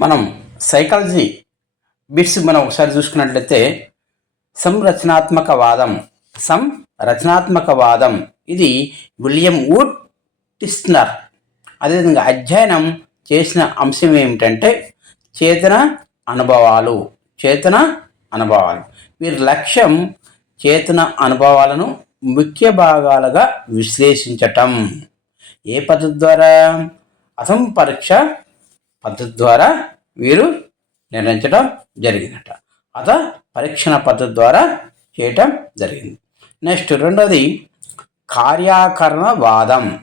మనం psychology bits మనం ఒకసారి చూసుకున్నట్లయితే సంరచనాత్మక వాదం సంరచనాత్మక వాదం ఇది విలియం వుడ్ టిస్నర్ అదేవిధంగా అధ్యయనం చేసిన అంశం ఏమిటంటే చేతన అనుభవాలు చేతన అనుభవాలు. వీరి లక్ష్యం చేతన అనుభవాలను ముఖ్య భాగాలుగా విశ్లేషించటం. ఏ పద్ధతి ద్వారా? అసం పరీక్ష పద్ధతి ద్వారా వీరు నిర్ణయించడం జరిగిందట. అత పరీక్షణ పద్ధతి ద్వారా చేయటం జరిగింది. నెక్స్ట్ రెండోది కార్యాకరణ వాదం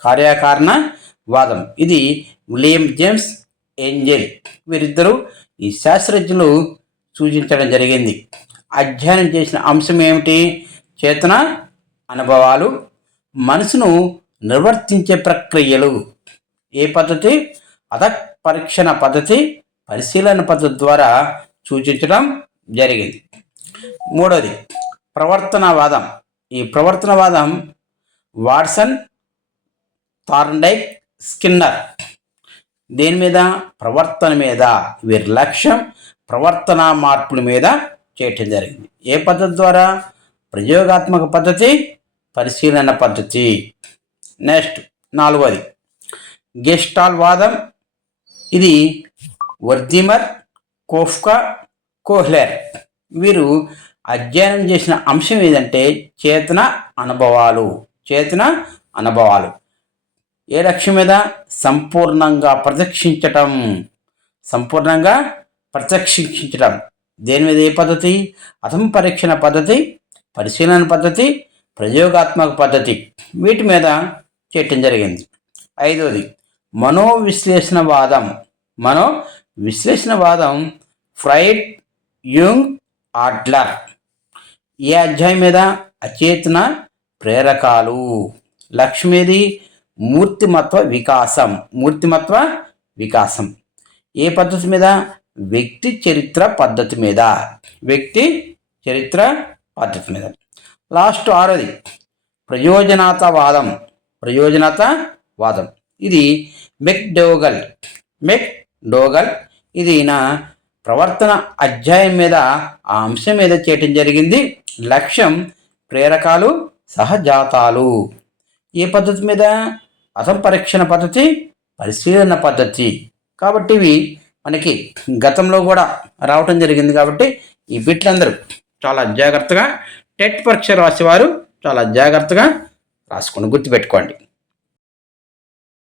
కార్యాకరణ వాదం. ఇది విలియం జేమ్స్ ఏంజెల్ వీరిద్దరూ ఈ శాస్త్రజ్ఞులు సూచించడం జరిగింది. అధ్యయనం చేసిన అంశం ఏమిటి? చేతన అనుభవాలు మనసును నిర్వర్తించే ప్రక్రియలు. ఏ పద్ధతి? అత పరీక్షణ పద్ధతి పరిశీలన పద్ధతి ద్వారా సూచించడం జరిగింది. మూడోది ప్రవర్తనవాదం. ఈ ప్రవర్తనవాదం వాట్సన్ థార్న్డైక్ స్కిన్నర్. దేని మీద? ప్రవర్తన మీద. వీరి లక్ష్యం ప్రవర్తన మార్పుల మీద చేయటం జరిగింది. ఏ పద్ధతి ద్వారా? ప్రయోగాత్మక పద్ధతి పరిశీలన పద్ధతి. నెక్స్ట్ నాలుగవది గెస్టాల్ వాదం ఇది వర్దిమర్ కోఫ్కా కోహ్లర్. వీరు అధ్యయనం చేసిన అంశం ఏదంటే చేతన అనుభవాలు చేతన అనుభవాలు. ఏ లక్ష్యం మీద? సంపూర్ణంగా ప్రదక్షించటం సంపూర్ణంగా ప్రత్యక్షించడం దేని మీద ఏ పద్ధతి? అథం పరీక్షణ పద్ధతి పరిశీలన పద్ధతి ప్రయోగాత్మక పద్ధతి. వీటి మీద చేయటం జరిగింది. ఐదవది మనోవిశ్లేషణవాదం. మనో విశ్లేషణవాదం ఫ్రైడ్ యుంగ్ ఆడ్లర్. ఈ అధ్యాయం మీద? అచేతన ప్రేరకాలు. లక్ష్మీది మూర్తిమత్వ వికాసం. మూర్తిమత్వ వికాసం. ఏ పద్ధతి మీద? వ్యక్తి చరిత్ర పద్ధతి మీద. వ్యక్తి చరిత్ర పద్ధతి మీద. లాస్ట్ ఆరోది. ప్రయోజనాతవాదం. ప్రయోజనత వాదం ఇది మెక్ డోగల్ మెక్ డోగల్ ఇది నా ప్రవర్తన అధ్యాయం మీద ఆ అంశం మీద చేయటం జరిగింది. లక్ష్యం ప్రేరకాలు సహజాతాలు. ఏ పద్ధతి మీద? అసంపరీక్షణ పద్ధతి పరిశీలన పద్ధతి. కాబట్టి ఇవి మనకి గతంలో కూడా రావటం జరిగింది కాబట్టి ఈ బిట్లందరూ చాలా జాగ్రత్తగా టెట్ పరీక్ష రాసేవారు చాలా జాగ్రత్తగా రాసుకొని గుర్తుపెట్టుకోండి.